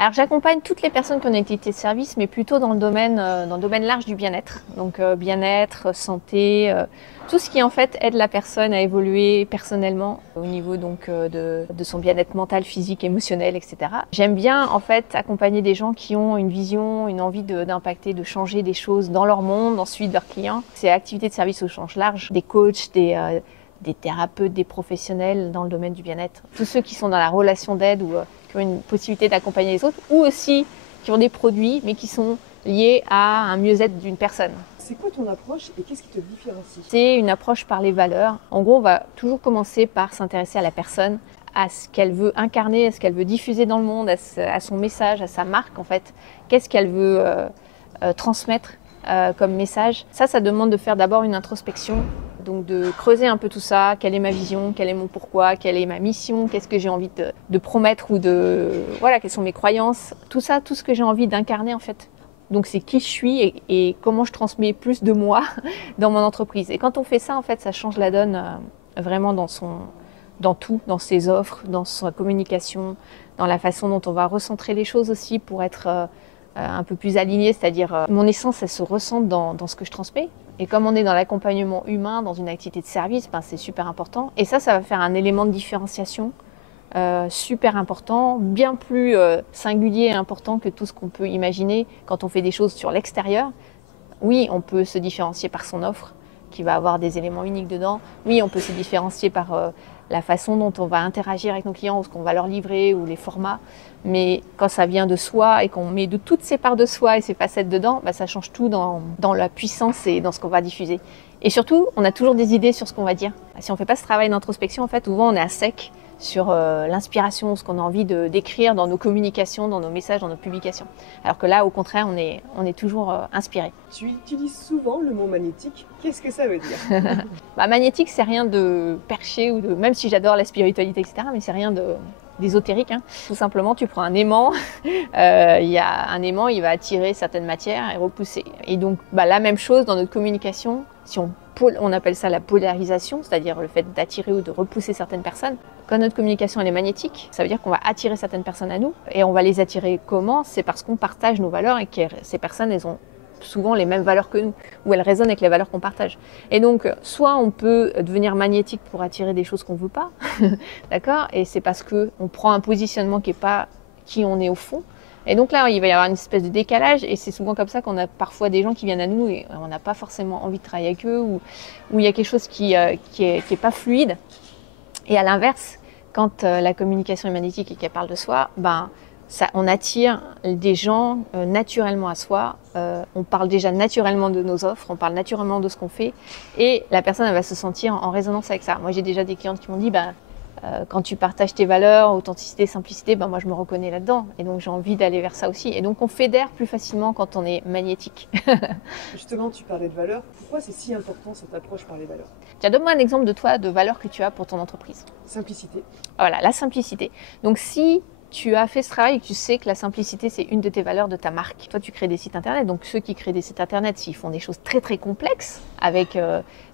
Alors j'accompagne toutes les personnes qui ont une activité de service, mais plutôt dans le domaine large du bien-être. Donc bien-être, santé, tout ce qui en fait aide la personne à évoluer personnellement au niveau donc de son bien-être mental, physique, émotionnel, etc. J'aime bien en fait accompagner des gens qui ont une vision, une envie d'impacter, de changer des choses dans leur monde, ensuite leurs clients. C'est activité de service au sens large, des coachs, des thérapeutes, des professionnels dans le domaine du bien-être. Tous ceux qui sont dans la relation d'aide ou qui ont une possibilité d'accompagner les autres, ou aussi qui ont des produits, mais qui sont liés à un mieux-être d'une personne. C'est quoi ton approche et qu'est-ce qui te différencie? C'est une approche par les valeurs. En gros, on va toujours commencer par s'intéresser à la personne, à ce qu'elle veut incarner, à ce qu'elle veut diffuser dans le monde, à son message, à sa marque en fait. Qu'est-ce qu'elle veut transmettre comme message. Ça demande de faire d'abord une introspection, donc de creuser un peu tout ça, quelle est ma vision, quel est mon pourquoi, quelle est ma mission, qu'est-ce que j'ai envie de promettre ou voilà, quelles sont mes croyances, tout ça, tout ce que j'ai envie d'incarner en fait. Donc c'est qui je suis et comment je transmets plus de moi dans mon entreprise. Et quand on fait ça, en fait, ça change la donne vraiment dans tout, dans ses offres, dans sa communication, dans la façon dont on va recentrer les choses aussi pour être un peu plus aligné, c'est-à-dire mon essence, elle se ressent dans ce que je transmets. Et comme on est dans l'accompagnement humain, dans une activité de service, ben, c'est super important. Et ça va faire un élément de différenciation super important, bien plus singulier et important que tout ce qu'on peut imaginer quand on fait des choses sur l'extérieur. Oui, on peut se différencier par son offre, qui va avoir des éléments uniques dedans. Oui, on peut se différencier par la façon dont on va interagir avec nos clients ou ce qu'on va leur livrer ou les formats. Mais quand ça vient de soi et qu'on met de toutes ces parts de soi et ces facettes dedans, bah, ça change tout dans la puissance et dans ce qu'on va diffuser. Et surtout, on a toujours des idées sur ce qu'on va dire. Si on ne fait pas ce travail d'introspection, en fait, souvent on est à sec sur l'inspiration, ce qu'on a envie d'écrire dans nos communications, dans nos messages, dans nos publications. Alors que là, au contraire, on est toujours inspiré. Tu utilises souvent le mot magnétique. Qu'est-ce que ça veut dire? Bah, magnétique, c'est rien de perché, même si j'adore la spiritualité, etc., mais c'est rien d'ésotérique. Hein. Tout simplement, tu prends un aimant, un aimant, il va attirer certaines matières et repousser. Et donc, bah, la même chose dans notre communication, si on appelle ça la polarisation, c'est-à-dire le fait d'attirer ou de repousser certaines personnes. Quand notre communication elle est magnétique, ça veut dire qu'on va attirer certaines personnes à nous. Et on va les attirer comment? C'est parce qu'on partage nos valeurs et que ces personnes, elles ont souvent les mêmes valeurs que nous, ou elles résonnent avec les valeurs qu'on partage. Et donc, soit on peut devenir magnétique pour attirer des choses qu'on ne veut pas, d'accord? Et c'est parce qu'on prend un positionnement qui n'est pas qui on est au fond. Et donc là, il va y avoir une espèce de décalage, et c'est souvent comme ça qu'on a parfois des gens qui viennent à nous et on n'a pas forcément envie de travailler avec eux, ou il y a quelque chose qui est pas fluide. Et à l'inverse, quand la communication est magnétique et qu'elle parle de soi, ben, on attire des gens naturellement à soi, on parle déjà naturellement de nos offres, on parle naturellement de ce qu'on fait, et la personne elle va se sentir en résonance avec ça. Moi j'ai déjà des clientes qui m'ont dit, quand tu partages tes valeurs, authenticité, simplicité, moi je me reconnais là-dedans, et donc j'ai envie d'aller vers ça aussi. Et donc on fédère plus facilement quand on est magnétique. Justement, tu parlais de valeurs. Pourquoi c'est si important cette approche par les valeurs? Tiens, donne-moi un exemple de toi, de valeurs que tu as pour ton entreprise. Simplicité. Voilà, la simplicité. Donc si tu as fait ce travail et que tu sais que la simplicité, c'est une de tes valeurs de ta marque. Toi, tu crées des sites internet. Donc, ceux qui créent des sites internet, s'ils font des choses très, très complexes, avec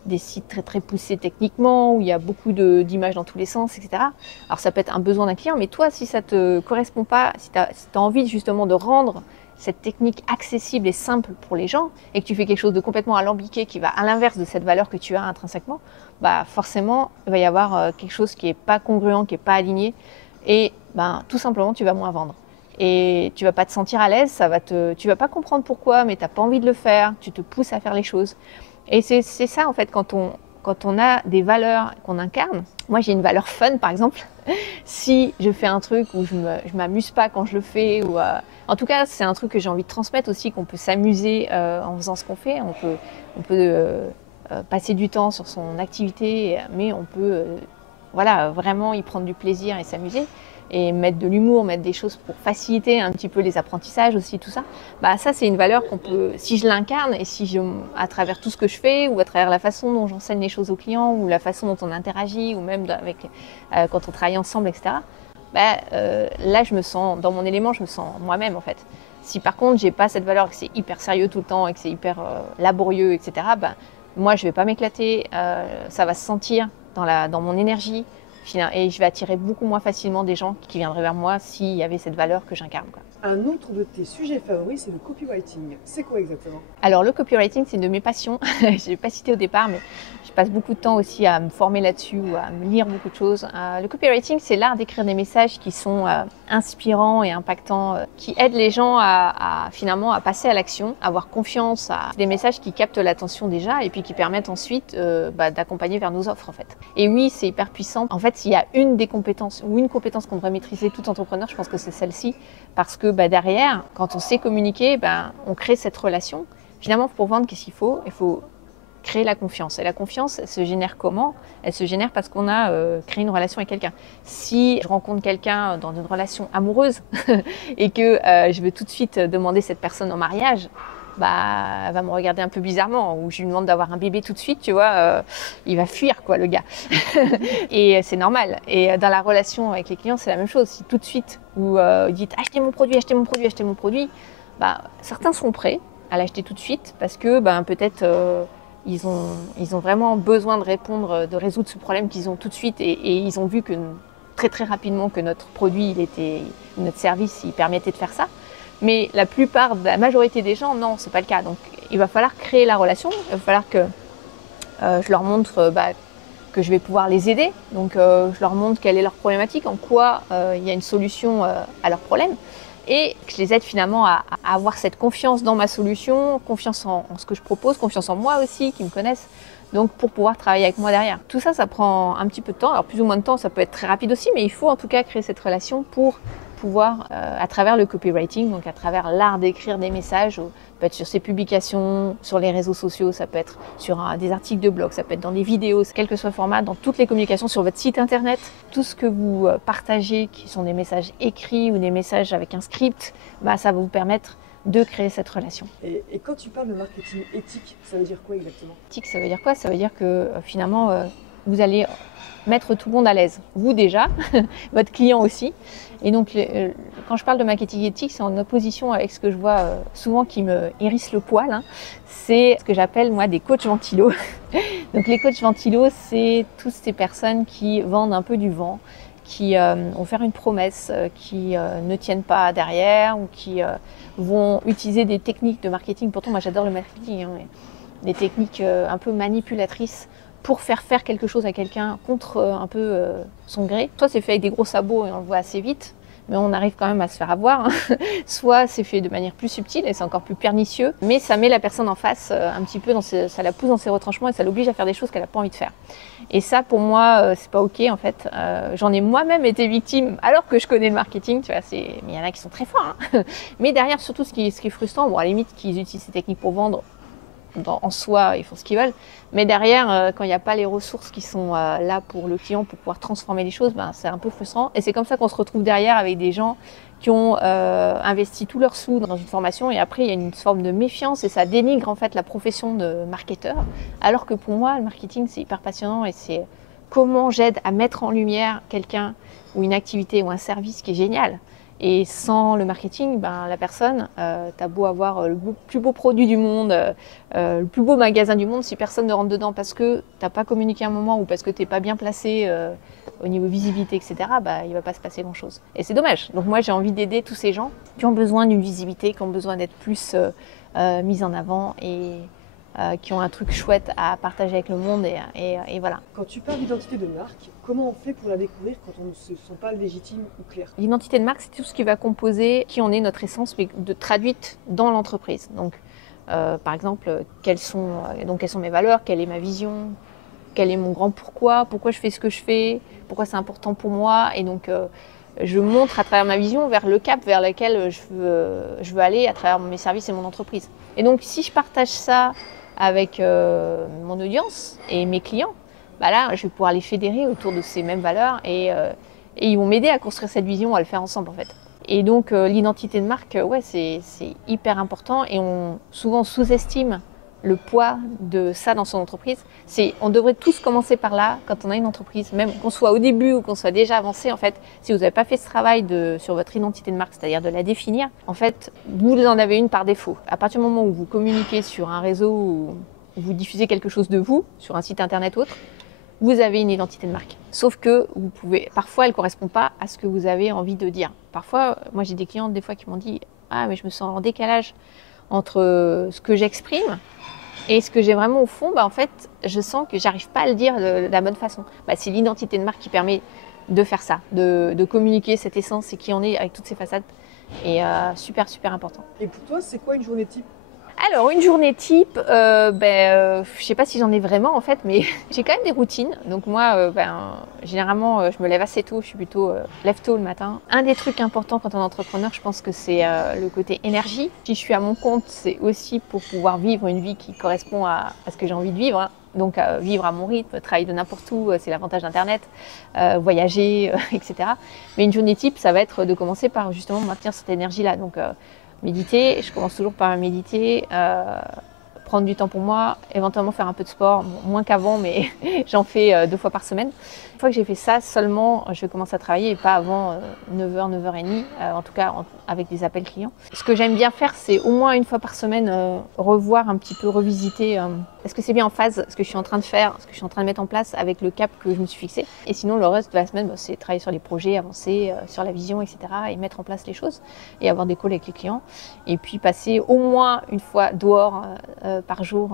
des sites très, très poussés techniquement, où il y a beaucoup d'images dans tous les sens, etc. Alors, ça peut être un besoin d'un client, mais toi, si ça ne te correspond pas, si tu as envie justement de rendre cette technique accessible et simple pour les gens, et que tu fais quelque chose de complètement alambiqué qui va à l'inverse de cette valeur que tu as intrinsèquement, bah forcément, il va y avoir quelque chose qui n'est pas congruent, qui n'est pas aligné. Et tout simplement, tu vas moins vendre. Et tu vas pas te sentir à l'aise, tu vas pas comprendre pourquoi, mais tu n'as pas envie de le faire, tu te pousses à faire les choses. Et c'est ça, en fait, quand on a des valeurs qu'on incarne. Moi, j'ai une valeur fun, par exemple. Si je fais un truc où je m'amuse pas quand je le fais, ou en tout cas, c'est un truc que j'ai envie de transmettre aussi, qu'on peut s'amuser en faisant ce qu'on fait. On peut passer du temps sur son activité, mais on peut voilà, vraiment y prendre du plaisir et s'amuser, et mettre de l'humour, mettre des choses pour faciliter un petit peu les apprentissages aussi, tout ça. Ça, c'est une valeur qu'on peut, si je l'incarne et à travers tout ce que je fais, ou à travers la façon dont j'enseigne les choses aux clients, ou la façon dont on interagit, ou même quand on travaille ensemble, etc. Là, je me sens dans mon élément, je me sens moi-même en fait. Si par contre, j'ai pas cette valeur, que c'est hyper sérieux tout le temps et que c'est hyper laborieux, etc. Moi, je vais pas m'éclater. Ça va se sentir dans mon énergie Et je vais attirer beaucoup moins facilement des gens qui viendraient vers moi s'il y avait cette valeur que j'incarne, quoi. Un autre de tes sujets favoris, c'est le copywriting. C'est quoi exactement? Alors le copywriting, c'est une de mes passions. Je ne l'ai pas cité au départ, mais je passe beaucoup de temps aussi à me former là-dessus ou à me lire beaucoup de choses. Le copywriting, c'est l'art d'écrire des messages qui sont inspirants et impactants, qui aident les gens finalement à passer à l'action, à avoir confiance, à des messages qui captent l'attention déjà et puis qui permettent ensuite d'accompagner vers nos offres en fait. Et oui, c'est hyper puissant. En fait, s'il y a une des compétences ou une compétence qu'on devrait maîtriser tout entrepreneur, je pense que c'est celle-ci. Parce que derrière, quand on sait communiquer, on crée cette relation. Finalement, pour vendre, qu'est-ce qu'il faut? Il faut créer la confiance. Et la confiance, elle se génère comment? Elle se génère parce qu'on a créé une relation avec quelqu'un. Si je rencontre quelqu'un dans une relation amoureuse et que je veux tout de suite demander cette personne en mariage, elle va me regarder un peu bizarrement, ou je lui demande d'avoir un bébé tout de suite, tu vois, il va fuir, quoi, le gars. Et c'est normal. Et dans la relation avec les clients, c'est la même chose. Si tout de suite, vous dites « achetez mon produit, achetez mon produit, achetez mon produit », certains seront prêts à l'acheter tout de suite parce que peut-être ils ont vraiment besoin de résoudre ce problème qu'ils ont tout de suite et ils ont vu que très très rapidement que notre produit, notre service, il permettait de faire ça. Mais la majorité des gens, non, c'est pas le cas. Donc, il va falloir créer la relation. Il va falloir que je leur montre que je vais pouvoir les aider. Donc, je leur montre quelle est leur problématique, en quoi il y a une solution à leur problème. Et que je les aide finalement à avoir cette confiance dans ma solution, confiance en ce que je propose, confiance en moi aussi, qu'ils me connaissent. Donc, pour pouvoir travailler avec moi derrière. Tout ça, ça prend un petit peu de temps. Alors, plus ou moins de temps, ça peut être très rapide aussi, mais il faut en tout cas créer cette relation pour pouvoir, à travers le copywriting, donc à travers l'art d'écrire des messages, ça peut être sur ses publications, sur les réseaux sociaux, ça peut être sur des articles de blog, ça peut être dans des vidéos, quel que soit le format, dans toutes les communications, sur votre site internet, tout ce que vous partagez, qui sont des messages écrits ou des messages avec un script, ça va vous permettre de créer cette relation. Et quand tu parles de marketing éthique, ça veut dire quoi exactement? Éthique, ça veut dire quoi? Ça veut dire que finalement, vous allez mettre tout le monde à l'aise. Vous déjà, votre client aussi. Et donc, quand je parle de marketing éthique, c'est en opposition avec ce que je vois souvent qui me hérisse le poil. Hein. C'est ce que j'appelle, moi, des coachs ventilos. Donc, les coachs ventilos, c'est toutes ces personnes qui vendent un peu du vent, qui vont faire une promesse, qui ne tiennent pas derrière ou qui vont utiliser des techniques de marketing. Pourtant, moi, j'adore le marketing, hein, mais des techniques un peu manipulatrices pour faire quelque chose à quelqu'un contre un peu son gré. Soit c'est fait avec des gros sabots et on le voit assez vite, mais on arrive quand même à se faire avoir. Soit c'est fait de manière plus subtile et c'est encore plus pernicieux, mais ça met la personne en face un petit peu, ça la pousse dans ses retranchements et ça l'oblige à faire des choses qu'elle n'a pas envie de faire. Et ça, pour moi, c'est pas ok en fait. J'en ai moi-même été victime alors que je connais le marketing, tu vois, mais il y en a qui sont très forts. Hein. Mais derrière, surtout ce qui est frustrant, à la limite qu'ils utilisent ces techniques pour vendre, en soi, ils font ce qu'ils veulent. Mais derrière, quand il n'y a pas les ressources qui sont là pour le client, pour pouvoir transformer les choses, c'est un peu frustrant. Et c'est comme ça qu'on se retrouve derrière avec des gens qui ont investi tous leurs sous dans une formation et après, il y a une forme de méfiance et ça dénigre en fait la profession de marketeur. Alors que pour moi, le marketing, c'est hyper passionnant et c'est comment j'aide à mettre en lumière quelqu'un ou une activité ou un service qui est génial. Et sans le marketing, la personne, t'as beau avoir le plus beau produit du monde, le plus beau magasin du monde, si personne ne rentre dedans parce que t'as pas communiqué un moment ou parce que t'es pas bien placé au niveau visibilité, etc., il va pas se passer grand-chose. Et c'est dommage. Donc moi, j'ai envie d'aider tous ces gens qui ont besoin d'une visibilité, qui ont besoin d'être plus mis en avant et qui ont un truc chouette à partager avec le monde et voilà. Quand tu parles d'identité de marque, comment on fait pour la découvrir quand on ne se sent pas légitime ou clair? L'identité de marque, c'est tout ce qui va composer qui on est, notre essence, mais traduite dans l'entreprise. Donc, par exemple, quelles sont mes valeurs, quelle est ma vision, quel est mon grand pourquoi je fais ce que je fais, pourquoi c'est important pour moi. Et donc, je montre à travers ma vision vers le cap vers lequel je veux aller à travers mes services et mon entreprise. Et donc, si je partage ça avec mon audience et mes clients, là, je vais pouvoir les fédérer autour de ces mêmes valeurs et ils vont m'aider à construire cette vision, à le faire ensemble en fait. Et donc l'identité de marque, c'est hyper important et on souvent sous-estime le poids de ça dans son entreprise. On devrait tous commencer par là quand on a une entreprise, même qu'on soit au début ou qu'on soit déjà avancé. En fait, si vous n'avez pas fait ce travail sur votre identité de marque, c'est-à-dire de la définir, en fait, vous en avez une par défaut. À partir du moment où vous communiquez sur un réseau ou vous diffusez quelque chose de vous, sur un site internet ou autre, vous avez une identité de marque. Sauf que parfois elle ne correspond pas à ce que vous avez envie de dire. Parfois, moi j'ai des clientes des fois qui m'ont dit « Ah mais je me sens en décalage entre ce que j'exprime et ce que j'ai vraiment au fond, en fait, je sens que j'arrive pas à le dire de la bonne façon. » C'est l'identité de marque qui permet de faire ça, de communiquer cette essence et qui on est avec toutes ces façades. Et super, super important. Et pour toi, c'est quoi une journée type? Alors, une journée type, je sais pas si j'en ai vraiment en fait, mais j'ai quand même des routines. Donc moi, généralement, je me lève assez tôt, je suis plutôt lève tôt le matin. Un des trucs importants quand on est entrepreneur, je pense que c'est le côté énergie. Si je suis à mon compte, c'est aussi pour pouvoir vivre une vie qui correspond à ce que j'ai envie de vivre. Hein. Donc vivre à mon rythme, travailler de n'importe où, c'est l'avantage d'Internet, voyager, etc. Mais une journée type, ça va être de commencer par justement maintenir cette énergie-là. Donc méditer, je commence toujours par méditer, prendre du temps pour moi, éventuellement faire un peu de sport, moins qu'avant, mais j'en fais 2 fois par semaine. Une fois que j'ai fait ça, seulement je vais commencer à travailler et pas avant 9h, 9h30, en tout cas avec des appels clients. Ce que j'aime bien faire, c'est au moins une fois par semaine revoir un petit peu, revisiter est-ce que c'est bien en phase ce que je suis en train de faire, ce que je suis en train de mettre en place avec le cap que je me suis fixé. Et sinon, le reste de la semaine, c'est travailler sur les projets, avancer sur la vision, etc. et mettre en place les choses et avoir des calls avec les clients. Et puis passer au moins une fois dehors par jour,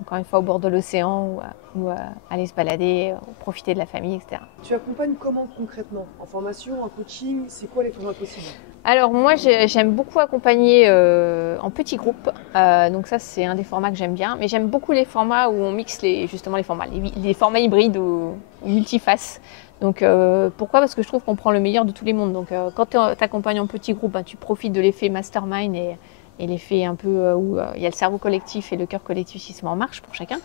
encore une fois au bord de l'océan ou aller se balader, profiter de la famille, etc. Tu accompagnes comment concrètement? En formation, en coaching, c'est quoi les formats possibles? Alors moi j'aime beaucoup accompagner en petits groupes, donc ça c'est un des formats que j'aime bien, mais j'aime beaucoup les formats où on mixe justement les formats hybrides ou multifaces. Donc pourquoi? Parce que je trouve qu'on prend le meilleur de tous les mondes. Donc quand tu accompagnes en petits groupes, tu profites de l'effet mastermind et l'effet un peu où il y a le cerveau collectif et le cœur collectif qui se met en marche pour chacun.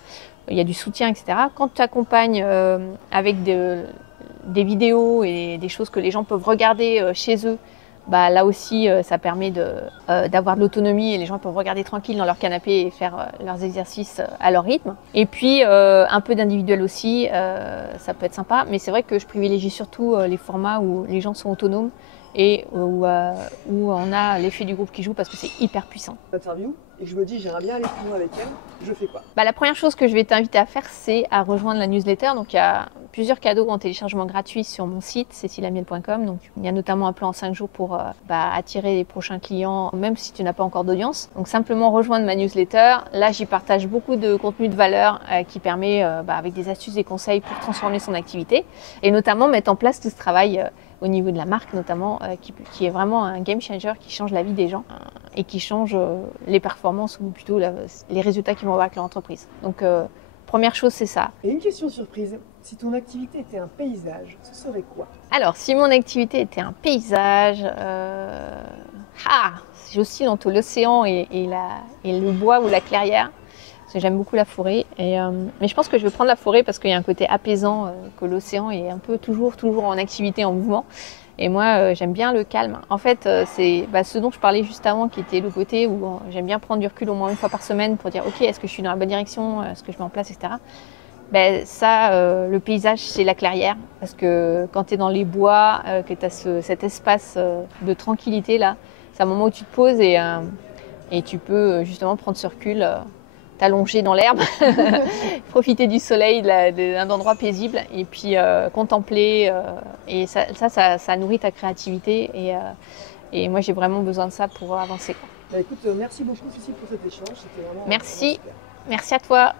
Il y a du soutien, etc. Quand tu accompagnes avec des vidéos et des choses que les gens peuvent regarder chez eux, là aussi, ça permet d'avoir de l'autonomie et les gens peuvent regarder tranquille dans leur canapé et faire leurs exercices à leur rythme. Et puis, un peu d'individuel aussi, ça peut être sympa. Mais c'est vrai que je privilégie surtout les formats où les gens sont autonomes et où on a l'effet du groupe qui joue parce que c'est hyper puissant. Interview et je me dis j'aimerais bien aller plus loin avec elle, je fais quoi? La première chose que je vais t'inviter à faire, c'est à rejoindre la newsletter. Donc il y a plusieurs cadeaux en téléchargement gratuit sur mon site cecilamiel.com. Donc il y a notamment un plan en 5 jours pour attirer les prochains clients, même si tu n'as pas encore d'audience. Donc simplement rejoindre ma newsletter. Là j'y partage beaucoup de contenu de valeur qui permet avec des astuces et conseils pour transformer son activité et notamment mettre en place tout ce travail au niveau de la marque notamment, qui est vraiment un game changer qui change la vie des gens et qui change les performances ou plutôt les résultats qu'ils vont avoir avec leur entreprise. Donc première chose, c'est ça. Et une question surprise, si ton activité était un paysage, ce serait quoi? Alors, si mon activité était un paysage, j'oscille entre l'océan et le bois ou la clairière. Parce que j'aime beaucoup la forêt. Mais je pense que je vais prendre la forêt parce qu'il y a un côté apaisant, que l'océan est un peu toujours en activité, en mouvement. Et moi, j'aime bien le calme. En fait, c'est ce dont je parlais juste avant, qui était le côté où j'aime bien prendre du recul au moins une fois par semaine pour dire, ok, est-ce que je suis dans la bonne direction, est-ce que je mets en place, etc. Le paysage, c'est la clairière. Parce que quand tu es dans les bois, que tu as cet espace de tranquillité, là, c'est un moment où tu te poses et tu peux justement prendre ce recul. T'allonger dans l'herbe, profiter du soleil, d'un endroit paisible et puis contempler. Et ça nourrit ta créativité et moi j'ai vraiment besoin de ça pour avancer. Écoute, merci beaucoup Cécile pour cet échange, c'était vraiment Merci à toi.